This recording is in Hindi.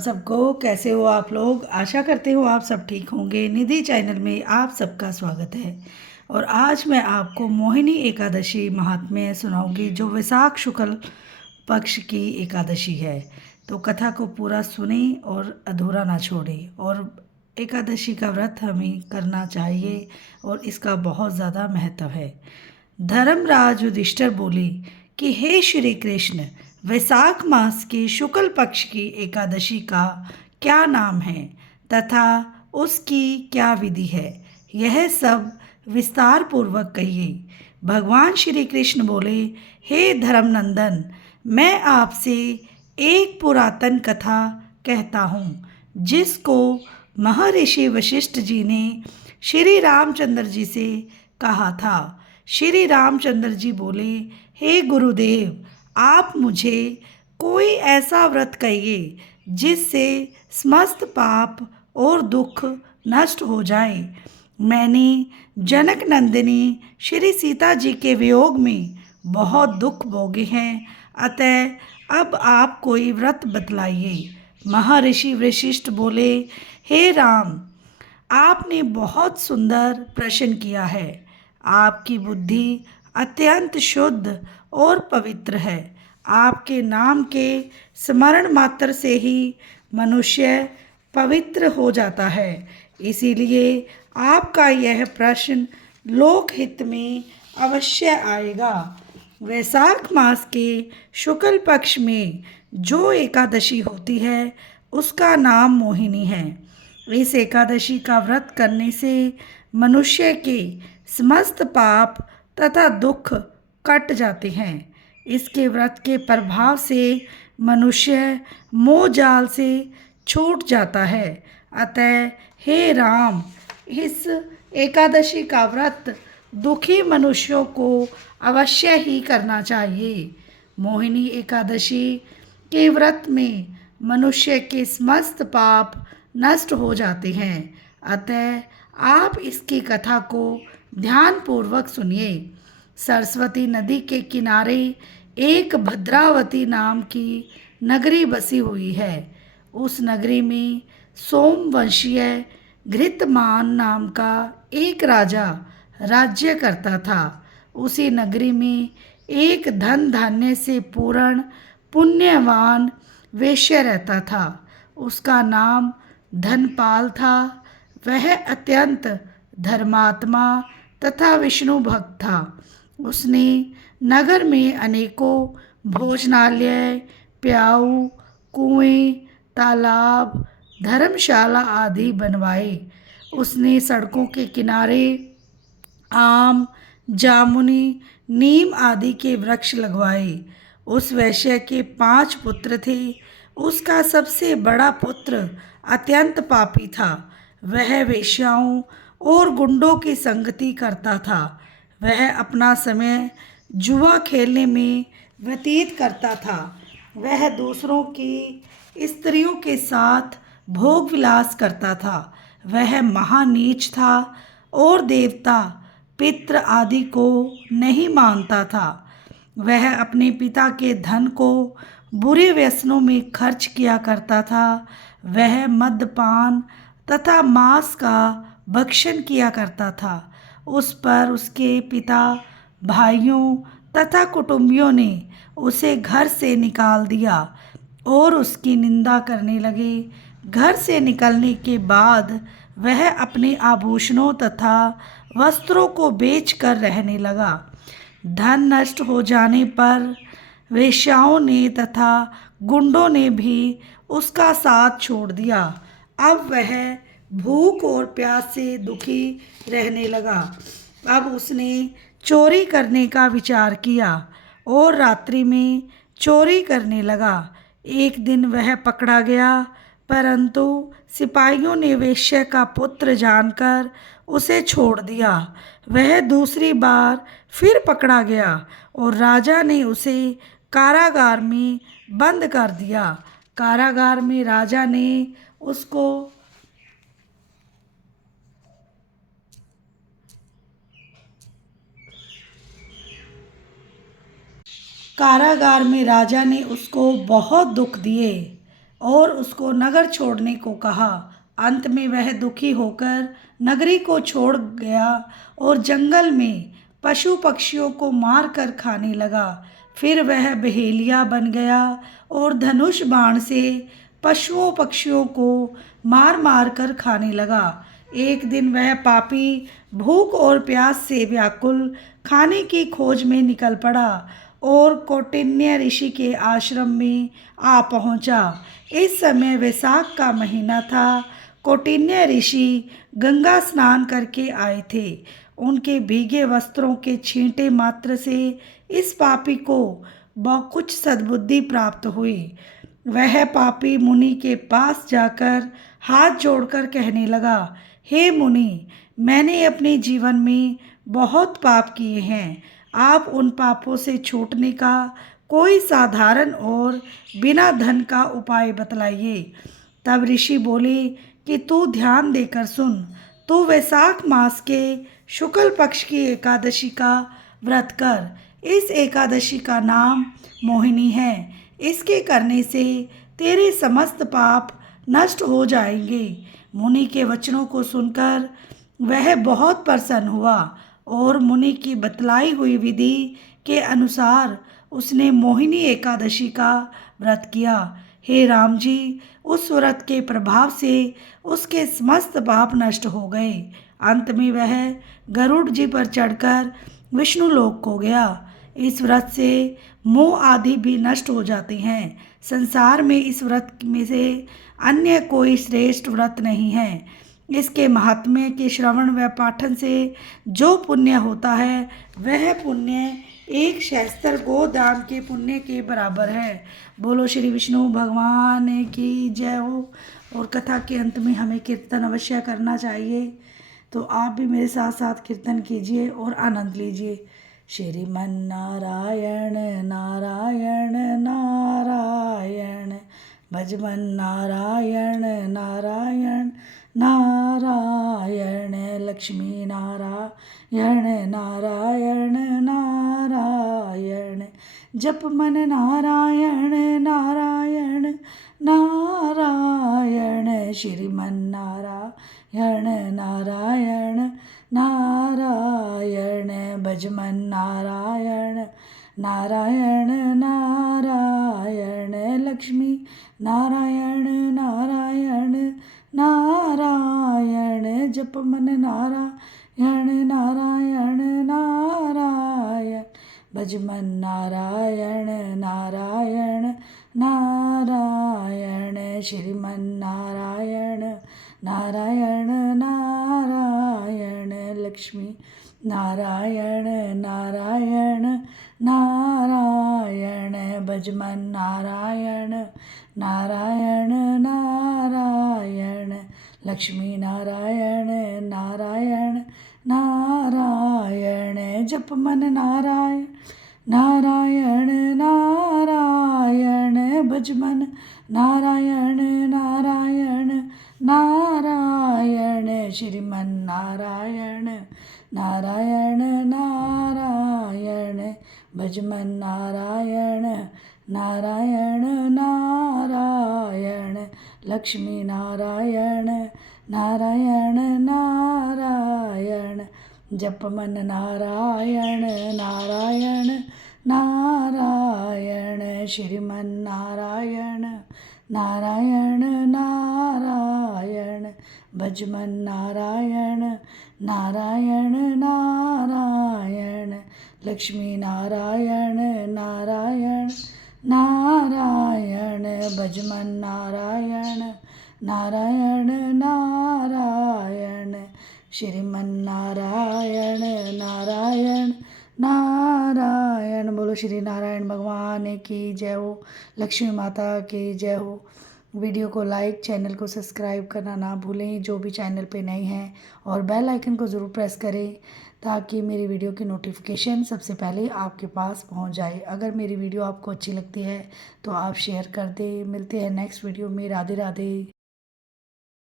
सबको कैसे हो आप लोग। आशा करते हो आप सब ठीक होंगे। निधि चैनल में आप सबका स्वागत है। और आज मैं आपको मोहिनी एकादशी महात्म्य सुनाऊंगी, जो वैशाख शुक्ल पक्ष की एकादशी है। तो कथा को पूरा सुने और अधूरा ना छोड़े। और एकादशी का व्रत हमें करना चाहिए और इसका बहुत ज़्यादा महत्व है। धर्मराज युधिष्ठिर बोले कि हे श्री कृष्ण, वैशाख मास के शुक्ल पक्ष की एकादशी का क्या नाम है तथा उसकी क्या विधि है, यह सब विस्तार पूर्वक कहिए। भगवान श्री कृष्ण बोले, हे धर्मनंदन, मैं आपसे एक पुरातन कथा कहता हूँ, जिसको महर्षि वशिष्ठ जी ने श्री रामचंद्र जी से कहा था। श्री रामचंद्र जी बोले, हे गुरुदेव, आप मुझे कोई ऐसा व्रत कहिए जिससे समस्त पाप और दुख नष्ट हो जाए। मैंने जनक नंदिनी श्री सीता जी के वियोग में बहुत दुख भोगे हैं, अतः अब आप कोई व्रत बतलाइए। महर्षि वशिष्ठ बोले, हे राम, आपने बहुत सुंदर प्रश्न किया है। आपकी बुद्धि अत्यंत शुद्ध और पवित्र है। आपके नाम के स्मरण मात्र से ही मनुष्य पवित्र हो जाता है। इसीलिए आपका यह प्रश्न लोकहित में अवश्य आएगा। वैशाख मास के शुक्ल पक्ष में जो एकादशी होती है उसका नाम मोहिनी है। इस एकादशी का व्रत करने से मनुष्य के समस्त पाप तथा दुख कट जाते हैं। इसके व्रत के प्रभाव से मनुष्य मोह जाल से छूट जाता है। अतः हे राम, इस एकादशी का व्रत दुखी मनुष्यों को अवश्य ही करना चाहिए। मोहिनी एकादशी के व्रत में मनुष्य के समस्त पाप नष्ट हो जाते हैं। अतः आप इसकी कथा को ध्यानपूर्वक सुनिए। सरस्वती नदी के किनारे एक भद्रावती नाम की नगरी बसी हुई है। उस नगरी में सोमवंशीय घृतमान नाम का एक राजा राज्य करता था। उसी नगरी में एक धन धान्य से पूर्ण पुण्यवान वेश्या रहता था। उसका नाम धनपाल था। वह अत्यंत धर्मात्मा तथा विष्णु भक्त था। उसने नगर में अनेकों भोजनालय, प्याऊ, कुएं, तालाब, धर्मशाला आदि बनवाए। उसने सड़कों के किनारे आम, जामुनी, नीम आदि के वृक्ष लगवाए। उस वैश्य के 5 पुत्र थे। उसका सबसे बड़ा पुत्र अत्यंत पापी था। वह वेश्याओं और गुंडों की संगति करता था। वह अपना समय जुआ खेलने में व्यतीत करता था। वह दूसरों की स्त्रियों के साथ भोग विलास करता था। वह महानीच था और देवता, पितृ आदि को नहीं मानता था। वह अपने पिता के धन को बुरे व्यसनों में खर्च किया करता था। वह मद्यपान तथा मांस का भक्षण किया करता था। उस पर उसके पिता, भाइयों तथा कुटुंबियों ने उसे घर से निकाल दिया और उसकी निंदा करने लगे। घर से निकलने के बाद वह अपने आभूषणों तथा वस्त्रों को बेचकर रहने लगा। धन नष्ट हो जाने पर वेश्याओं ने तथा गुंडों ने भी उसका साथ छोड़ दिया। अब वह भूख और प्यास से दुखी रहने लगा। अब उसने चोरी करने का विचार किया और रात्रि में चोरी करने लगा। एक दिन वह पकड़ा गया, परंतु सिपाहियों ने वेश्या का पुत्र जानकर उसे छोड़ दिया। वह दूसरी बार फिर पकड़ा गया और राजा ने उसे कारागार में बंद कर दिया। कारागार में राजा ने उसको कारागार में राजा ने उसको बहुत दुख दिए। और उसको नगर छोड़ने को कहा। अंत में वह दुखी होकर नगरी को छोड़ गया और जंगल में पशु पक्षियों को मार कर खाने लगा। फिर वह बहेलिया बन गया और धनुष बाण से पशुओं पक्षियों को मार मार कर खाने लगा। एक दिन वह पापी भूख और प्यास से व्याकुल खाने की खोज में निकल पड़ा और कौटिन्य ऋषि के आश्रम में आ पहुंचा। इस समय वैशाख का महीना था। कौटिन्य ऋषि गंगा स्नान करके आए थे। उनके भीगे वस्त्रों के छींटे मात्र से इस पापी को कुछ सद्बुद्धि प्राप्त हुई। वह पापी मुनि के पास जाकर हाथ जोड़कर कहने लगा, हे मुनि, मैंने अपने जीवन में बहुत पाप किए हैं। आप उन पापों से छूटने का कोई साधारण और बिना धन का उपाय बतलाइए। तब ऋषि बोले कि तू ध्यान देकर सुन। तू वैशाख मास के शुक्ल पक्ष की एकादशी का व्रत कर। इस एकादशी का नाम मोहिनी है। इसके करने से तेरे समस्त पाप नष्ट हो जाएंगे। मुनि के वचनों को सुनकर वह बहुत प्रसन्न हुआ और मुनि की बतलाई हुई विधि के अनुसार उसने मोहिनी एकादशी का व्रत किया। हे राम जी, उस व्रत के प्रभाव से उसके समस्त पाप नष्ट हो गए। अंत में वह गरुड़ जी पर चढ़कर विष्णु लोक को गया। इस व्रत से मोह आदि भी नष्ट हो जाते हैं। संसार में इस व्रत में से अन्य कोई श्रेष्ठ व्रत नहीं है। इसके महात्म्य के श्रवण व पाठन से जो पुण्य होता है वह पुण्य एक सहस्त्र गोदान के पुण्य के बराबर है। बोलो श्री विष्णु भगवान की जय हो। और कथा के अंत में हमें कीर्तन अवश्य करना चाहिए, तो आप भी मेरे साथ साथ कीर्तन कीजिए और आनंद लीजिए। श्रीमन नारायण नारायण नारायण, भजमन नारायण नारायण नारायण, लक्ष्मी नारायण नारायण नारायण, जप मन नारायण नारायण नारायण, श्रीमन नारायण नारायण नारायण, भजमन नारायण नारायण नारायण, लक्ष्मी नारायण नारायण नारायण, जप मन नारायण नारायण नारायण, भजमन नारायण नारायण नारायण, श्रीमन नारायण नारायण नारायण, लक्ष्मी नारायण नारायण नारायण, भजमन नारायण नारायण नारायण, लक्ष्मी नारायण नारायण नारायण, जप मन नारायण नारायण नारायण, भजमन नारायण नारायण नारायण, श्रीमन नारायण नारायण नारायण, भजमन नारायण नारायण नारायण, लक्ष्मी नारायण नारायण नारायण, जप मन नारायण नारायण नारायण, श्रीमन नारायण नारायण नारायण, भजमन नारायण नारायण नारायण, लक्ष्मी नारायण नारायण नारायण, भजमन नारायण नारायण नारायण, श्रीमन नारायण नारायण नारायण। बोलो श्री नारायण भगवान की जय हो। लक्ष्मी माता की जय हो। वीडियो को लाइक, चैनल को सब्सक्राइब करना ना भूलें जो भी चैनल पे नए हैं, और बेल आइकन को ज़रूर प्रेस करें ताकि मेरी वीडियो की नोटिफिकेशन सबसे पहले आपके पास पहुंच जाए। अगर मेरी वीडियो आपको अच्छी लगती है तो आप शेयर कर दें। मिलते हैं नेक्स्ट वीडियो में। राधे राधे।